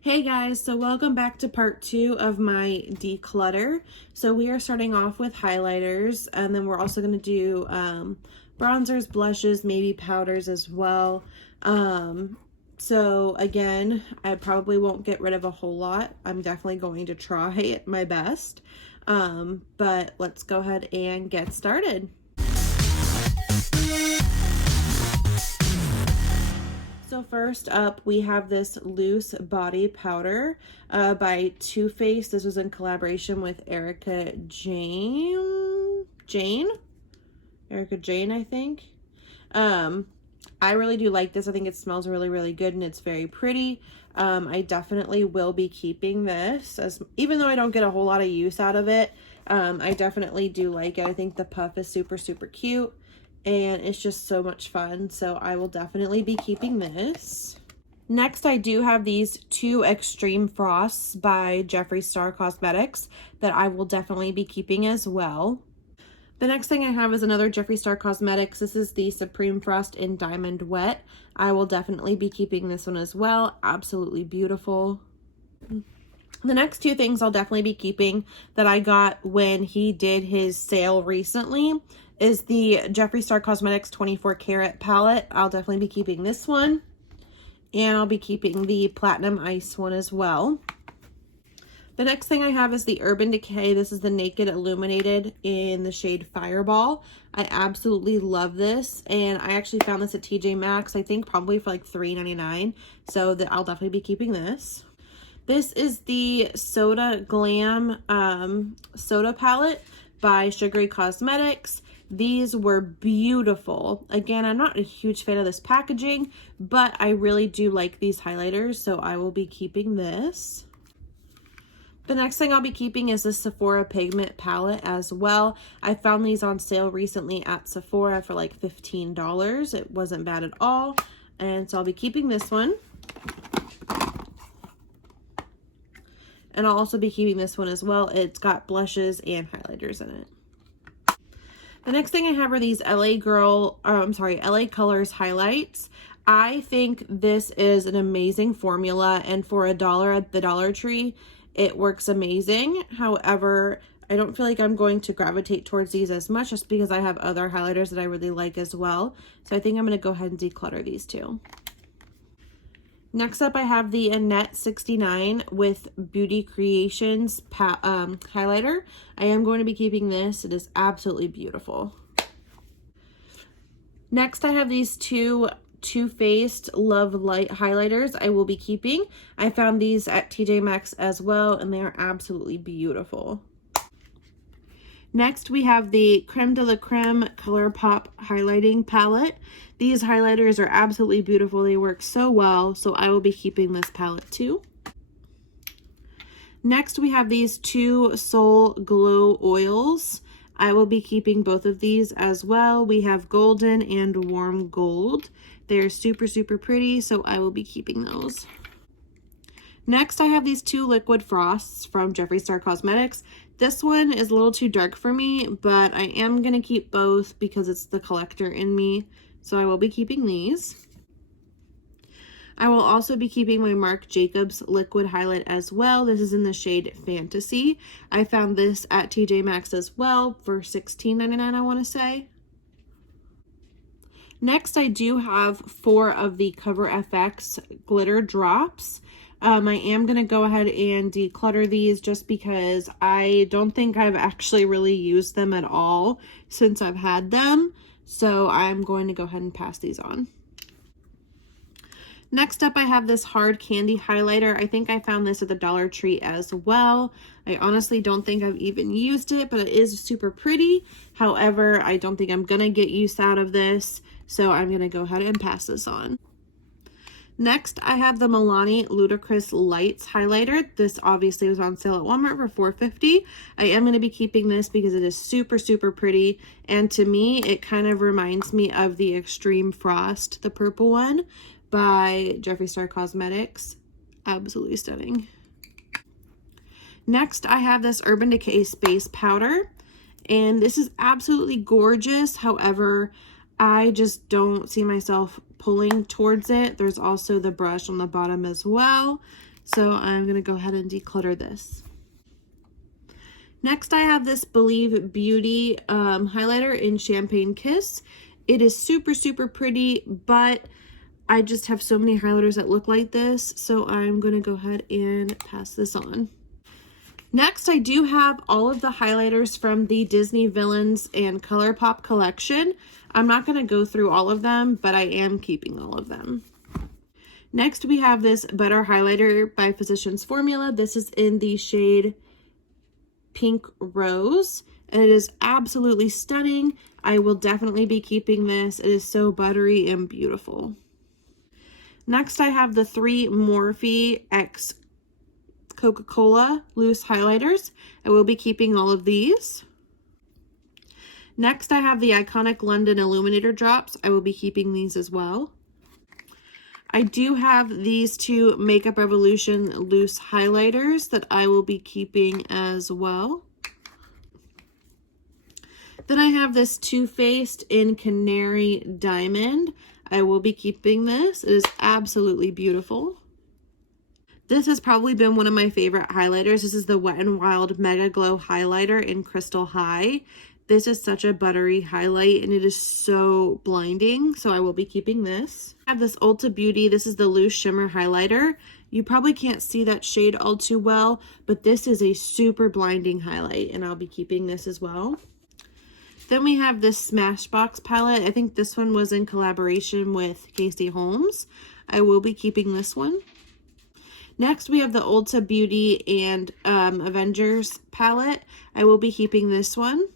Hey guys, so welcome back to part 2 of my declutter. So we are starting off with highlighters, and then we're also going to do bronzers, blushes, maybe powders as well. So again, I probably won't get rid of a whole lot. I'm definitely going to try my best. But let's go ahead and get started. So first up, we have this loose body powder by Too Faced. This was in collaboration with Erica Jane, I think. I really do like this. I think it smells really, really good and it's very pretty. I definitely will be keeping this, even though I don't get a whole lot of use out of it. I definitely do like it. I think the puff is super, super cute. And it's just so much fun, so I will definitely be keeping this. Next, I do have these 2 Extreme Frosts by Jeffree Star Cosmetics that I will definitely be keeping as well. The next thing I have is another Jeffree Star Cosmetics. This is the Supreme Frost in Diamond Wet. I will definitely be keeping this one as well. Absolutely beautiful. The next 2 things I'll definitely be keeping that I got when he did his sale recently is the Jeffree Star Cosmetics 24 Karat palette. I'll definitely be keeping this one. And I'll be keeping the Platinum Ice one as well. The next thing I have is the Urban Decay. This is the Naked Illuminated in the shade Fireball. I absolutely love this. And I actually found this at TJ Maxx, I think probably for like $3.99. So I'll definitely be keeping this. This is the Soda Glam Soda Palette by Sugary Cosmetics. These were beautiful. Again, I'm not a huge fan of this packaging, but I really do like these highlighters, so I will be keeping this. The next thing I'll be keeping is the Sephora Pigment Palette as well. I found these on sale recently at Sephora for like $15. It wasn't bad at all, and so I'll be keeping this one. And I'll also be keeping this one as well. It's got blushes and highlighters in it. The next thing I have are these LA Colors highlights. I think this is an amazing formula, and for $1 at the Dollar Tree, it works amazing. However, I don't feel like I'm going to gravitate towards these as much just because I have other highlighters that I really like as well. So I think I'm going to go ahead and declutter these 2. Next up, I have the Annette 69 with Beauty Creations highlighter. I am going to be keeping this. It is absolutely beautiful. Next, I have these 2 Too Faced Love Light highlighters I will be keeping. I found these at TJ Maxx as well, and they are absolutely beautiful. Next, we have the Creme de la Creme ColourPop highlighting palette. These highlighters are absolutely beautiful. They work so well, so I will be keeping this palette too. Next, we have these 2 Soul Glow oils. I will be keeping both of these as well. We have Golden and Warm Gold. They're super, super pretty, so I will be keeping those. Next, I have these 2 Liquid Frosts from Jeffree Star Cosmetics. This one is a little too dark for me, but I am going to keep both because it's the collector in me. So I will be keeping these. I will also be keeping my Marc Jacobs liquid highlight as well. This is in the shade Fantasy. I found this at TJ Maxx as well for $16.99, I want to say. Next, I do have 4 of the Cover FX glitter drops. I am going to go ahead and declutter these just because I don't think I've actually really used them at all since I've had them. So I'm going to go ahead and pass these on. Next up, I have this Hard Candy highlighter. I think I found this at the Dollar Tree as well. I honestly don't think I've even used it, but it is super pretty. However, I don't think I'm going to get use out of this. So I'm going to go ahead and pass this on. Next, I have the Milani Ludicrous Lights highlighter. This obviously was on sale at Walmart for $4.50. I am going to be keeping this because it is super, super pretty. And to me, it kind of reminds me of the Extreme Frost, the purple one by Jeffree Star Cosmetics. Absolutely stunning. Next, I have this Urban Decay Space Powder. And this is absolutely gorgeous. However, I just don't see myself pulling towards it. There's also the brush on the bottom as well. So I'm going to go ahead and declutter this. Next, I have this Believe Beauty highlighter in Champagne Kiss. It is super, super pretty, but I just have so many highlighters that look like this, so I'm going to go ahead and pass this on. Next, I do have all of the highlighters from the Disney Villains and ColourPop collection. I'm not going to go through all of them, but I am keeping all of them. Next, we have this Better Highlighter by Physicians Formula. This is in the shade Pink Rose, and it is absolutely stunning. I will definitely be keeping this. It is so buttery and beautiful. Next, I have the 3 Morphe X Coca-Cola loose highlighters. I will be keeping all of these. Next, I have the iconic London Illuminator drops. I will be keeping these as well. I do have these 2 Makeup Revolution loose highlighters that I will be keeping as well. Then I have this Too Faced in Canary Diamond. I will be keeping this. It is absolutely beautiful. This has probably been one of my favorite highlighters. This is the Wet n Wild Mega Glow Highlighter in Crystal High. This is such a buttery highlight, and it is so blinding, so I will be keeping this. I have this Ulta Beauty. This is the Loose Shimmer Highlighter. You probably can't see that shade all too well, but this is a super blinding highlight, and I'll be keeping this as well. Then we have this Smashbox palette. I think this one was in collaboration with Casey Holmes. I will be keeping this one. Next, we have the Ulta Beauty and Avengers palette. I will be keeping this one.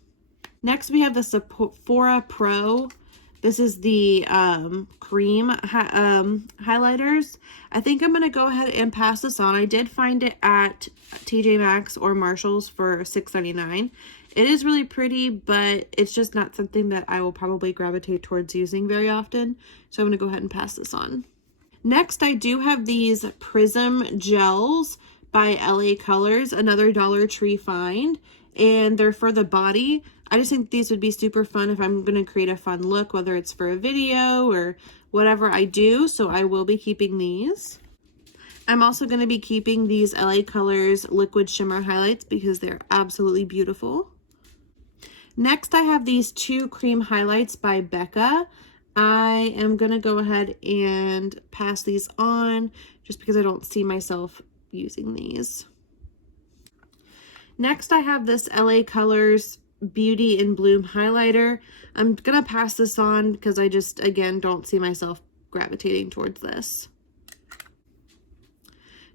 Next, we have the Sephora Pro. This is the cream highlighters. I think I'm going to go ahead and pass this on. I did find it at TJ Maxx or Marshall's for $6.99. It is really pretty, but it's just not something that I will probably gravitate towards using very often. So I'm going to go ahead and pass this on. Next, I do have these Prism Gels by LA Colors, another Dollar Tree find, and they're for the body. I just think these would be super fun if I'm going to create a fun look, whether it's for a video or whatever I do, so I will be keeping these. I'm also going to be keeping these LA Colors Liquid Shimmer Highlights because they're absolutely beautiful. Next, I have these 2 cream highlights by Becca. I am going to go ahead and pass these on just because I don't see myself using these. Next, I have this LA Colors Beauty in Bloom highlighter. I'm going to pass this on because I just, again, don't see myself gravitating towards this.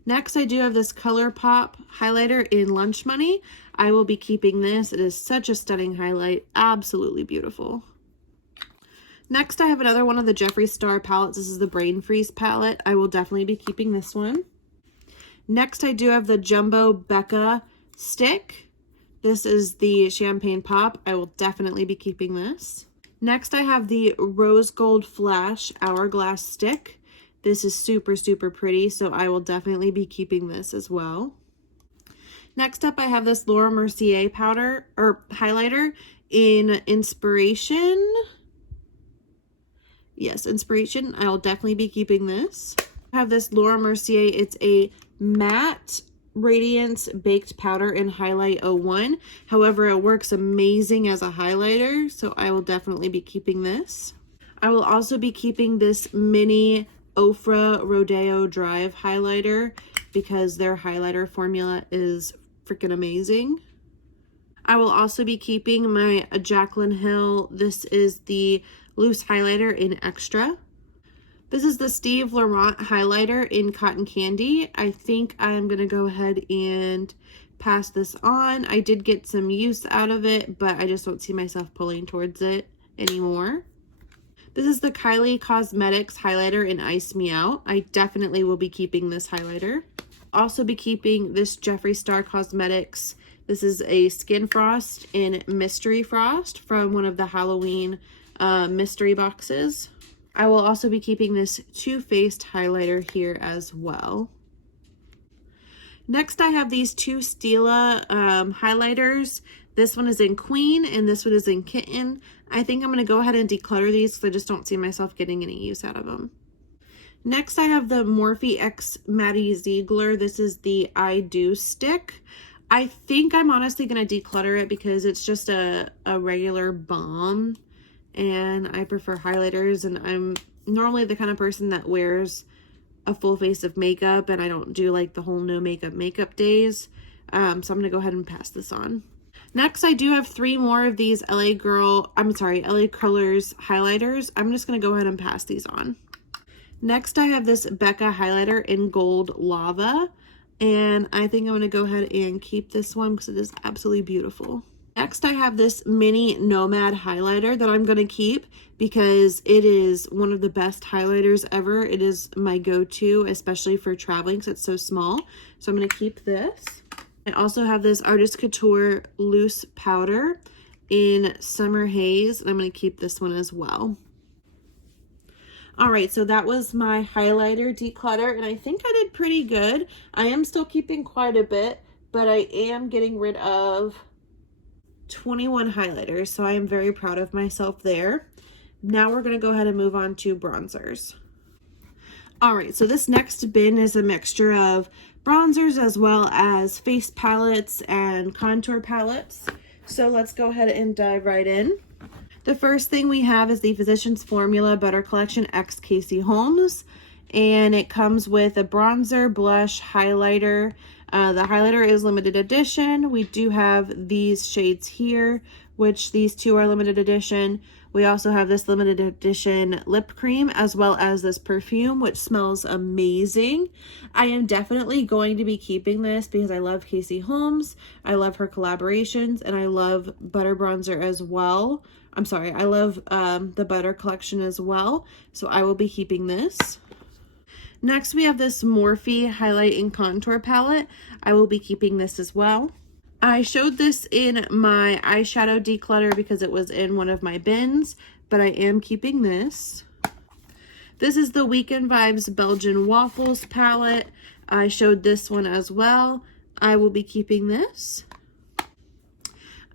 Next, I do have this ColourPop highlighter in Lunch Money. I will be keeping this. It is such a stunning highlight. Absolutely beautiful. Next, I have another one of the Jeffree Star palettes. This is the Brain Freeze palette. I will definitely be keeping this one. Next, I do have the Jumbo Becca stick. This is the Champagne Pop. I will definitely be keeping this. Next, I have the Rose Gold Flash Hourglass stick. This is super, super pretty, so I will definitely be keeping this as well. Next up, I have this Laura Mercier powder or highlighter in Inspiration. Yes, Inspiration. I will definitely be keeping this. I have this Laura Mercier. It's a matte Radiance Baked Powder in Highlight 01. However, it works amazing as a highlighter, so I will definitely be keeping this. I will also be keeping this mini Ofra Rodeo Drive highlighter because their highlighter formula is freaking amazing. I will also be keeping my Jaclyn Hill. This is the loose highlighter in Extra. This is the Steve Laurent highlighter in Cotton Candy. I think I'm going to go ahead and pass this on. I did get some use out of it, but I just don't see myself pulling towards it anymore. This is the Kylie Cosmetics highlighter in Ice Me Out. I definitely will be keeping this highlighter. Also be keeping this Jeffree Star Cosmetics. This is a Skin Frost in Mystery Frost from one of the Halloween mystery boxes. I will also be keeping this Too Faced highlighter here as well. Next, I have these 2 Stila highlighters. This one is in Queen and this one is in Kitten. I think I'm going to go ahead and declutter these because I just don't see myself getting any use out of them. Next, I have the Morphe X Maddie Ziegler. This is the I Do stick. I think I'm honestly going to declutter it because it's just a regular balm, and I prefer highlighters, and I'm normally the kind of person that wears a full face of makeup, and I don't do like the whole no makeup days. So I'm going to go ahead and pass this on. Next, I do have 3 more of these LA Colors highlighters. I'm just going to go ahead and pass these on. Next, I have this Becca highlighter in Gold Lava, and I think I'm going to go ahead and keep this one because it is absolutely beautiful. Next, I have this mini Nomad highlighter that I'm going to keep because it is one of the best highlighters ever. It is my go-to, especially for traveling because it's so small. So I'm going to keep this. I also have this Artist Couture loose powder in Summer Haze, and I'm going to keep this one as well. All right, so that was my highlighter declutter, and I think I did pretty good. I am still keeping quite a bit, but I am getting rid of 21 highlighters, so I am very proud of myself there. Now we're going to go ahead and move on to bronzers. All right, so this next bin is a mixture of bronzers as well as face palettes and contour palettes. So let's go ahead and dive right in. The first thing we have is the Physicians Formula Butter Collection X Casey Holmes, and it comes with a bronzer, blush, highlighter. The highlighter is limited edition. We do have these shades here, which these 2 are limited edition. We also have this limited edition lip cream as well as this perfume, which smells amazing. I am definitely going to be keeping this because I love Casey Holmes. I love her collaborations, and I love butter bronzer as well. I'm sorry, I love the butter collection as well. So I will be keeping this. Next, we have this Morphe Highlight and Contour Palette. I will be keeping this as well. I showed this in my eyeshadow declutter because it was in one of my bins, but I am keeping this. This is the Weekend Vibes Belgian Waffles palette. I showed this one as well. I will be keeping this.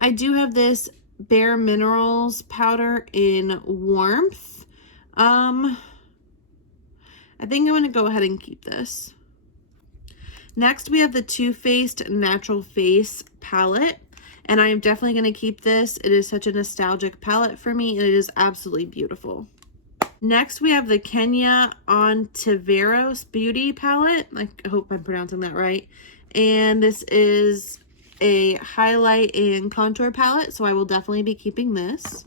I do have this Bare Minerals powder in Warmth. I think I'm going to go ahead and keep this. Next, we have the Too Faced Natural Face palette, and I am definitely going to keep this. It is such a nostalgic palette for me, and it is absolutely beautiful. Next, we have the Kenya Ontiveros Beauty palette. I hope I'm pronouncing that right. And this is a highlight and contour palette, so I will definitely be keeping this.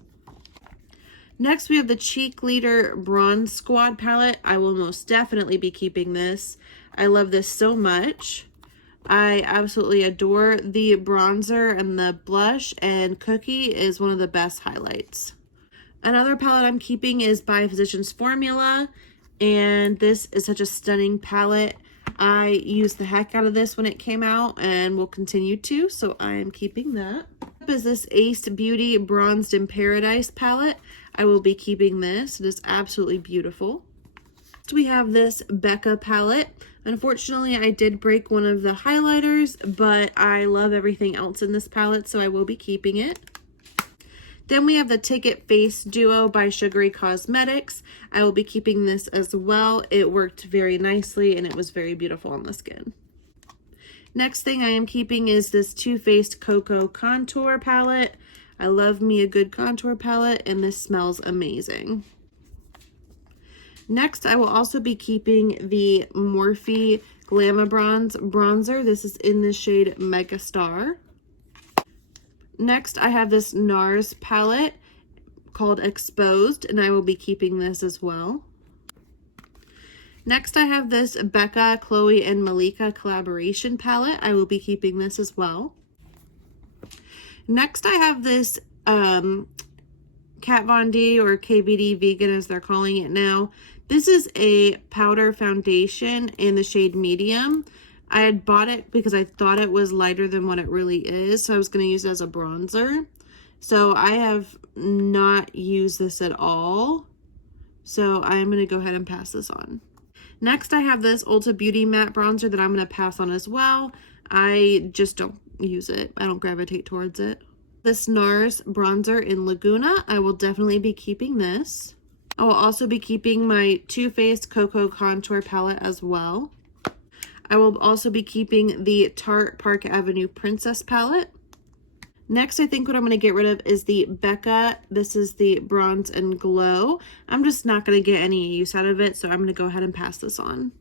Next, we have the Cheek Leader Bronze Squad palette. I will most definitely be keeping this. I love this so much. I absolutely adore the bronzer and the blush, and Cookie is one of the best highlights. Another palette I'm keeping is by Physicians Formula, and this is such a stunning palette. I used the heck out of this when it came out and will continue to, so I am keeping that. Next is this Ace Beauty Bronzed in Paradise palette. I will be keeping this. It is absolutely beautiful. Next, we have this Becca palette. Unfortunately, I did break one of the highlighters, but I love everything else in this palette, so I will be keeping it. Then we have the Ticket Face Duo by Sugary Cosmetics. I will be keeping this as well. It worked very nicely, and it was very beautiful on the skin. Next thing I am keeping is this Too Faced Cocoa Contour Palette. I love me a good contour palette, and this smells amazing. Next, I will also be keeping the Morphe Glamour Bronze Bronzer. This is in the shade Megastar. Next, I have this NARS palette called Exposed, and I will be keeping this as well. Next, I have this Becca, Chloe, and Malika collaboration palette. I will be keeping this as well. Next, I have this Kat Von D, or KVD Vegan as they're calling it now. This is a powder foundation in the shade Medium. I had bought it because I thought it was lighter than what it really is, so I was going to use it as a bronzer. So I have not used this at all, so I'm going to go ahead and pass this on. Next, I have this Ulta Beauty Matte Bronzer that I'm going to pass on as well. I just don't use it. I don't gravitate towards it. This NARS Bronzer in Laguna. I will definitely be keeping this. I will also be keeping my Too Faced Cocoa Contour Palette as well. I will also be keeping the Tarte Park Avenue Princess Palette. Next, I think what I'm going to get rid of is the Becca. This is the Bronze and Glow. I'm just not going to get any use out of it, so I'm going to go ahead and pass this on.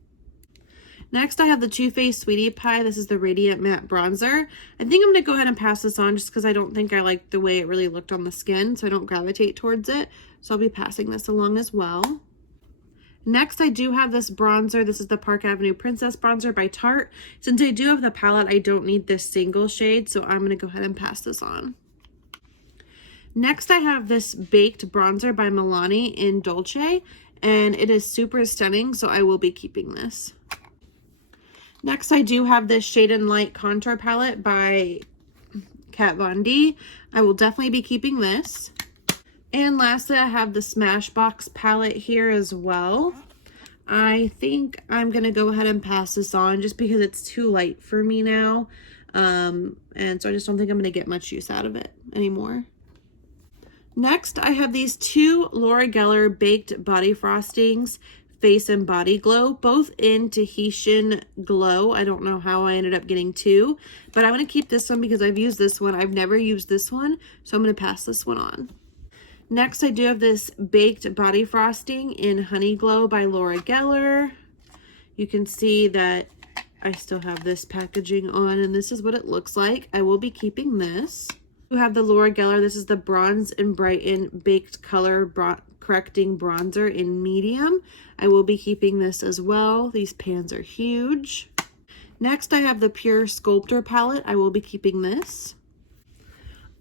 Next, I have the Too Faced Sweetie Pie. This is the Radiant Matte Bronzer. I think I'm going to go ahead and pass this on just because I don't think I like the way it really looked on the skin, so I don't gravitate towards it. So I'll be passing this along as well. Next, I do have this bronzer. This is the Park Avenue Princess Bronzer by Tarte. Since I do have the palette, I don't need this single shade, so I'm going to go ahead and pass this on. Next, I have this Baked Bronzer by Milani in Dolce, and it is super stunning, so I will be keeping this. Next, I do have this Shade and Light Contour Palette by Kat Von D. I will definitely be keeping this. And lastly, I have the Smashbox palette here as well. I think I'm going to go ahead and pass this on just because it's too light for me now. And so I just don't think I'm going to get much use out of it anymore. Next, I have these two Laura Geller Baked Body Frostings, Face and Body Glow, both in Tahitian Glow. I don't know how I ended up getting two, but I'm going to keep this one because I've used this one. I've never used this one, so I'm going to pass this one on. Next, I do have this Baked Body Frosting in Honey Glow by Laura Geller. You can see that I still have this packaging on, and this is what it looks like. I will be keeping this. We have the Laura Geller. This is the Bronze and Brighten Baked Color Correcting Bronzer in Medium. I will be keeping this as well. These pans are huge. Next, I have the Pure Sculptor palette. I will be keeping this.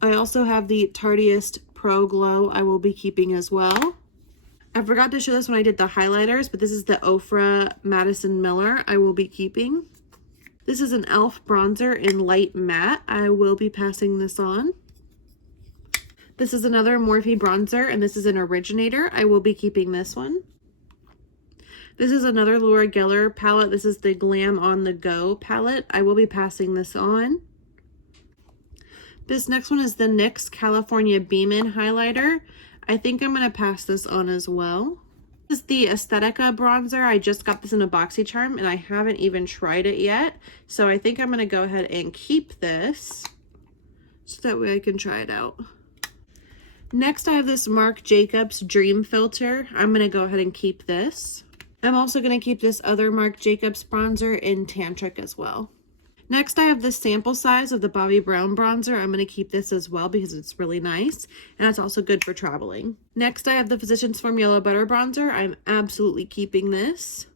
I also have the Tarteist Pro Glow. I will be keeping as well. I forgot to show this when I did the highlighters, but this is the Ofra Madison Miller. I will be keeping. This is an e.l.f. bronzer in Light Matte. I will be passing this on. This is another Morphe bronzer, and this is an Originator. I will be keeping this one. This is another Laura Geller palette. This is the Glam on the Go palette. I will be passing this on. This next one is the NYX California Beam-In highlighter. I think I'm going to pass this on as well. This is the Aesthetica bronzer. I just got this in a BoxyCharm and I haven't even tried it yet. So I think I'm going to go ahead and keep this so that way I can try it out. Next, I have this Marc Jacobs Dream Filter. I'm going to go ahead and keep this. I'm also going to keep this other Marc Jacobs bronzer in Tantric as well. Next, I have this sample size of the Bobbi Brown bronzer. I'm going to keep this as well because it's really nice, and it's also good for traveling. Next, I have the Physicians Formula Butter Bronzer. I'm absolutely keeping this.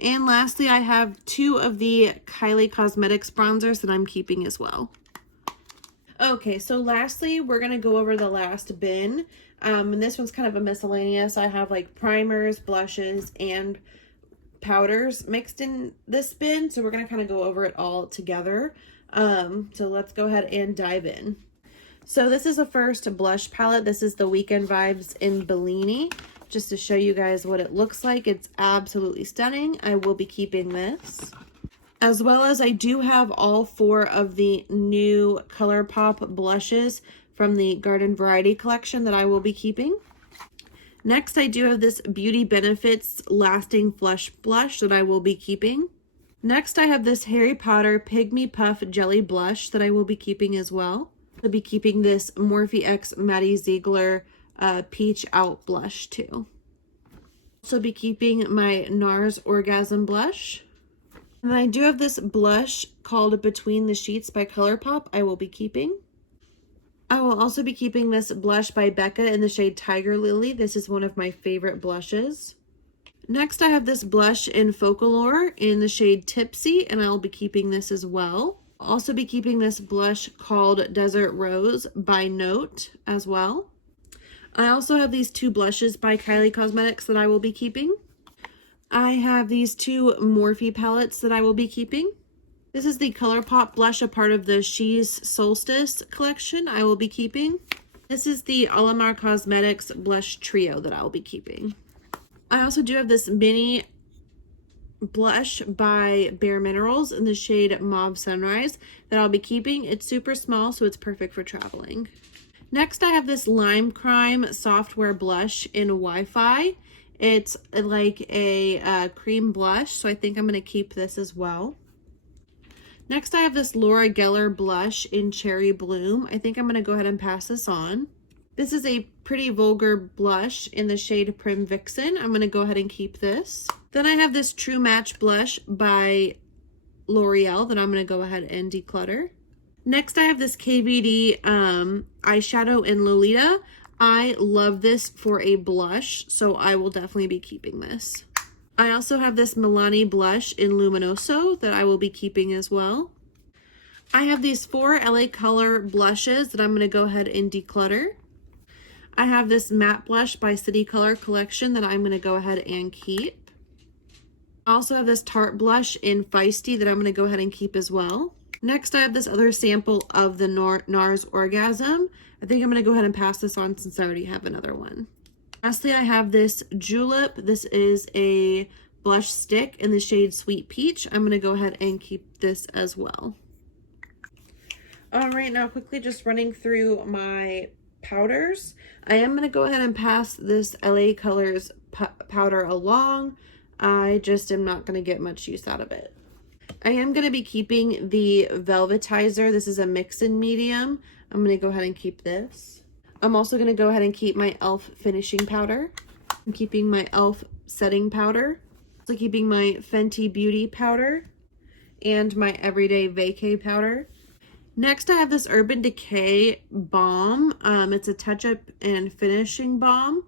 And lastly, I have two of the Kylie Cosmetics bronzers that I'm keeping as well. Okay, so lastly, we're going to go over the last bin. And this one's kind of a miscellaneous. I have like primers, blushes, and powders mixed in this bin, so we're going to kind of go over it all together. So let's go ahead and dive in. So this is the first blush palette. This is the Weekend Vibes in Bellini, just to show you guys what it looks like. It's absolutely stunning. I will be keeping this, as well as I do have all four of the new ColourPop blushes from the Garden Variety collection that I will be keeping. Next, I do have this Beauty Benefits Lasting Flush Blush that I will be keeping. Next, I have this Harry Potter Pygmy Puff Jelly Blush that I will be keeping as well. I'll be keeping this Morphe X Maddie Ziegler Peach Out Blush too. Also be keeping my NARS Orgasm Blush. And then I do have this blush called Between the Sheets by ColourPop I will be keeping. I will also be keeping this blush by Becca in the shade Tiger Lily. This is one of my favorite blushes. Next, I have this blush in Folklore in the shade Tipsy, and I will be keeping this as well. I'll also be keeping this blush called Desert Rose by Note as well. I also have these two blushes by Kylie Cosmetics that I will be keeping. I have these two Morphe palettes that I will be keeping. This is the ColourPop blush, a part of the She's Solstice collection I will be keeping. This is the Alamar Cosmetics blush trio that I will be keeping. I also do have this mini blush by Bare Minerals in the shade Mauve Sunrise that I'll be keeping. It's super small, so it's perfect for traveling. Next, I have this Lime Crime Software Blush in Wi-Fi. It's like a cream blush, so I think I'm going to keep this as well. Next, I have this Laura Geller blush in Cherry Bloom. I think I'm going to go ahead and pass this on. This is a Pretty Vulgar blush in the shade Prim Vixen. I'm going to go ahead and keep this. Then I have this True Match blush by L'Oreal that I'm going to go ahead and declutter. Next, I have this KVD eyeshadow in Lolita. I love this for a blush, so I will definitely be keeping this. I also have this Milani blush in Luminoso that I will be keeping as well. I have these 4 LA Color blushes that I'm going to go ahead and declutter. I have this matte blush by City Color Collection that I'm going to go ahead and keep. I also have this Tarte blush in Feisty that I'm going to go ahead and keep as well. Next, I have this other sample of the NARS Orgasm. I think I'm going to go ahead and pass this on since I already have another one. Lastly, I have this Julep. This is a blush stick in the shade Sweet Peach. I'm going to go ahead and keep this as well. All right, now quickly just running through my powders. I am going to go ahead and pass this LA Colors powder along. I just am not going to get much use out of it. I am going to be keeping the Velvetizer. This is a mix-in medium. I'm going to go ahead and keep this. I'm also going to go ahead and keep my e.l.f. finishing powder. I'm keeping my e.l.f. setting powder. Also keeping my Fenty Beauty powder and my Everyday Vacay powder. Next, I have this Urban Decay balm. It's a touch-up and finishing balm.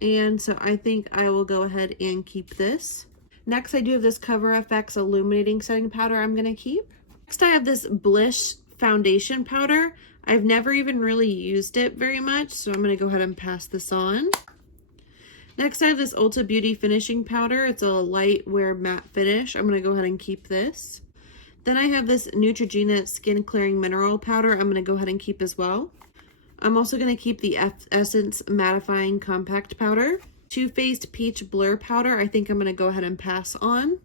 And so I think I will go ahead and keep this. Next, I do have this Cover FX Illuminating Setting Powder I'm going to keep. Next, I have this Blish Foundation Powder. I've never even really used it very much, so I'm going to go ahead and pass this on. Next, I have this Ulta Beauty Finishing Powder. It's a light wear matte finish. I'm going to go ahead and keep this. Then I have this Neutrogena Skin Clearing Mineral Powder. I'm going to go ahead and keep as well. I'm also going to keep the Essence Mattifying Compact Powder. Too Faced Peach Blur Powder. I think I'm going to go ahead and pass on.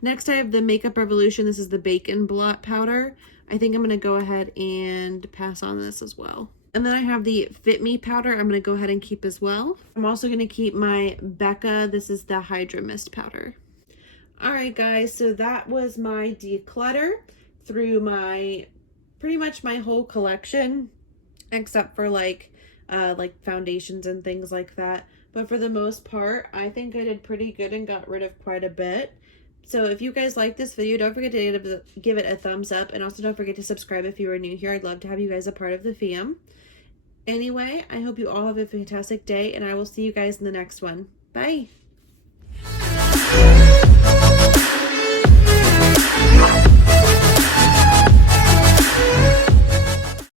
Next, I have the Makeup Revolution. This is the Bacon Blot Powder. I think I'm going to go ahead and pass on this as well. And then I have the Fit Me powder. I'm going to go ahead and keep as well. I'm also going to keep my Becca. This is the Hydra Mist powder. All right, guys. So that was my declutter through my pretty much my whole collection, except for like foundations and things like that. But for the most part, I think I did pretty good and got rid of quite a bit. So if you guys like this video, don't forget to give it a thumbs up. And also don't forget to subscribe if you are new here. I'd love to have you guys a part of the fam. Anyway, I hope you all have a fantastic day. And I will see you guys in the next one. Bye.